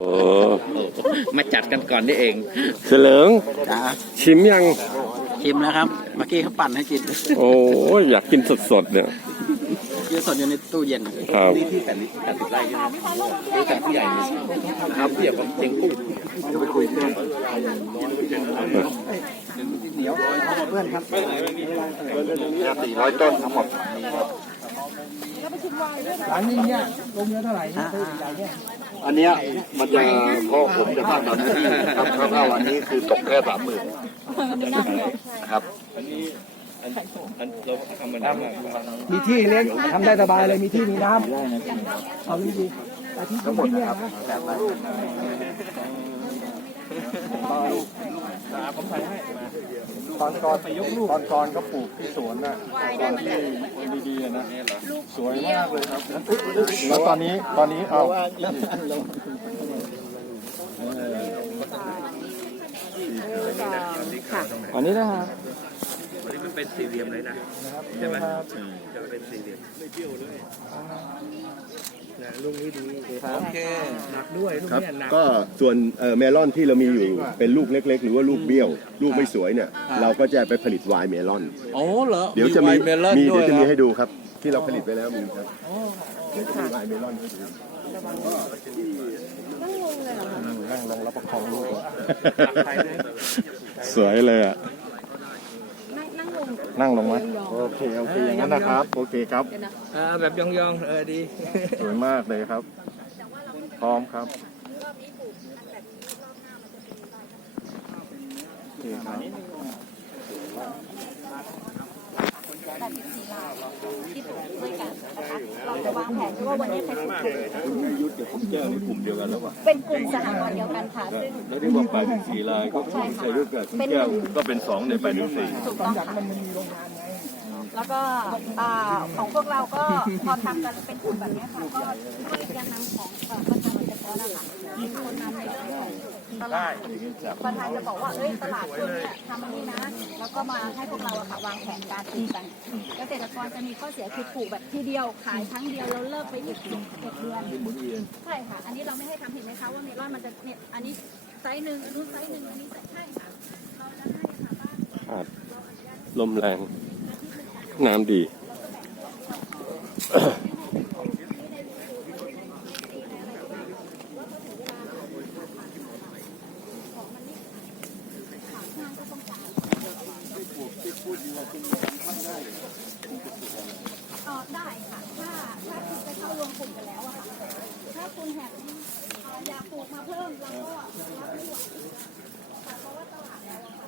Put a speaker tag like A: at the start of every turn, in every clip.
A: โอ้
B: มาจัดกันก่อนนี่เอง
A: เฉลิง
C: จ้า
A: ชิมยัง
C: ชิมแล้วครับ เมื่อกี้เขาปั่นให้กิน
A: โอ้ยอยากกินสดๆเนี่ย
C: เยอะสดอยู่ในตู้เย็น
A: ครับ
B: นี่ที่แต่ลิแปดสิบไร่ใช่ไหมนี่แต่ผู้ใหญ่เลยครับเทียบกับเตียงกุ้ง
D: สี่ร้อยต้นทั้งหมด
E: อันนี้เนี่ยลงเนื้อเท่าไหร่เนี่ยตัวใหญ่เนี่ย
D: อันเนี้ยมันจะพ่อผมจะมาตอนนี้ครับเท่าๆอันนี้คือตกแค่สามหมื่นครับ
B: เราทำมันได้มาก
E: มีที่เลี้ยงทำได้สบายเลยมีที่มีน้ำเอาดีๆแต่ที่ที่เนี่ยนะ
F: ตอนก่อนตอนก่อนก็ปลูกที่สวนน่ะตอนที่ดีๆอะนะสวยมากเลยครับ แล้วตอนนี้ตอนนี้เอาอันนี้นะฮะ
B: วันนี้มันเป็นสี่เหลี่ยมเลยนะใช่ไหมจะเป็นสี่เหลี่ยมไม่เบี้ยวเลยนะลูกนี้ดีโอเคหนักด้วยลูก
G: ครับ
B: เนี้ยหนัก
G: ก็ส่วนเอ่อเมลอนที่เรามีอยู่เป็นลูกเล็ก ๆ หรือว่าลูกเบี้ยว ลูกไม่สวยเนี่ยเราก็จะไปผลิตไวน์เมลอน
B: โอ้เหรอ
G: เดี๋ยวจะมี
B: ไวน์เมลอน
G: มี
B: ด้
G: เดี๋
B: วย
G: ยวจะมี
B: เหรอ
G: ให้ดูครับ ที่เราผลิตไปแล้วมีครับเดี๋ยวจะมีไวน์เมลอนให้ดู
F: นั่งลงแล้วประคองลูก
G: สวยเลยอะ
F: นั่งลงไหมโอเคโอเคอย่างนั้นนะครับ โอเคครับ
B: อ่าแบบยองๆเออดี
F: สวยมากเลยครับ พร้อมครับโอเคครับ
H: เราจะวางแผนว่าวันนี้ใช้ทุกกลุ่ม
G: ยุทธกั บผมแจ้งในกลุ่มเดียวกันแล้วว่า
H: เป็นกลุ่มสหกรณ์เดียวกันค่ะซึ่ง
G: แล้วที่บอกไปถึงสี่ลายก็ใช้ยุทธกับคุณแก้วก็เป็นสองในแปดหนึ่งสี่
H: ถูกต้องค่ะแล้วก็อ่าของพวกเราก็พอทำกันเป็นกลุ่มแบบนี้ค่ะ ก็ช่วยกันนำของเอ่อประธานเฉพาะนะคะมีคนนำ ตลาดประธานจะบอกว่าเอ้ยตลาดคุณเนี่ยทำอันนี้นะ แล้วก็มาให้พวกเราอะค่ะวางแผนการปลูกกัน เกษตรกรจะมีข้อเสียคือปลูกแบบทีเดียวขายครั้งเดียวแล้วเลิกไปอีกเอ็ดเดือนใช่ค่ะ อันนี้เราไม่ให้ทำเห็นไหมคะว่าเมลอนมันจะเนี่ยอันนี้ไซส์หนึ่งอันนู้นไซส์หนึ่งอันนี้ไซส์ใช่ค่ะเราจะให้ค่ะว่า
A: ลมแรง น้ำดี
H: อ๋อได้ค่ะ ถ้าถ้าคุณไปเข้ารวมกลุ่มกันแล้วอะค่ะ ถ้าคุณแหกเอ่ออยากปลูกมาเพิ่มเราก็รับไม่ไหวค่ะเพราะว่าตลาดเราอะค่ะ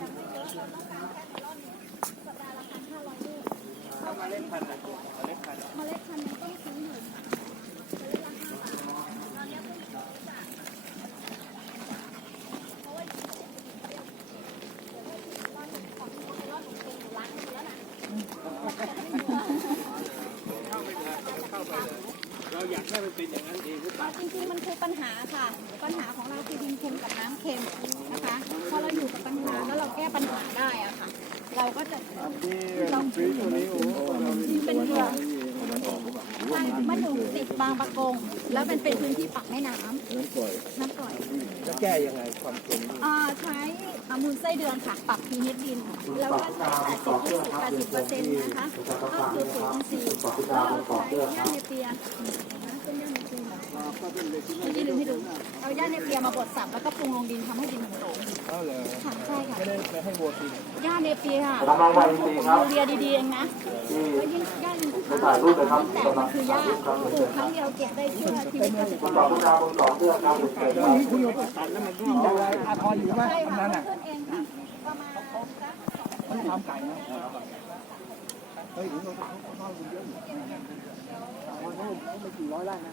H: ยังไม่เยอะเราต้องการแค่เมลอนเนี่ยสัปดาห์ละพันห้าร้อยลูกเมล็ดพันธุ์เมล็ดพันธุ์เมล็ดพันธุ์มันต้องซื้ออยู่ค่ะเมล็ดละห้าบาทตอนนี้เพิ่งซื้อจากเพราะว่าของเมลอนหนูเป็นอยู่ร้านนึงแล้วนะ
B: เราอยาก ให้มันเป็นอย่างนั้นเองหรือเปล่า
H: จริงๆมันคือปัญหาค่ะ ปัญหาของเราคือดินเค็มกับน้ำเค็มนะคะพอเราอยู่กับปัญหาแล้วเราแก้ปัญหาได้อะค่ะ เราก็จะเราดินเป็นเรือใช่มันอยู่ติดบางประกง แล้วมันเป็นพื้นที่ปักแม่น้ำน้ำปล่อยน้ำปล่อย
E: จะแก้ยังไงความเค็ม
H: อ่าใช้อ่า มูลไส้เดือนค่ะปรับพีนิดินแล้วก็ใช้แปดสิบยี่สิบแปดสิบเปอร์เซ็นต์นะคะก็คือศูนย์สี่แล้วเราใช้ย่าเนเปียนะเป็นย่าเนเปีย ที่ลืมให้ดูเอาย่าเนเปียมาบดสับแล้วก็ปรุงลงดินทำให้ดินมันโตค่ะใช่ค่ะ
E: ไม่ได้ไปให้วัวกิน
H: ย่าเนเปียค่ะยูเรียดีๆเองนะแล้วยิ่งย่ายิ่งถ่ายรูปเลยแต่มันคือย่าปลูกครั้งเดียวเก็บได้ชั่วชีวิตเกษตรกร
E: นี้คุณโยมตัดแล้วมันยิ่งใหญ่อาพรอยู่ไหม
H: ใช่
E: อัน
H: ค่
E: นน่ะ
H: ขึ้นเองค่ะประมาณสัก
E: มันทำไก่นะเฮ้ยคุณโยมเขาเขาเขาเยอะอยู่เขาไม่กี่ร้อยไร่นะ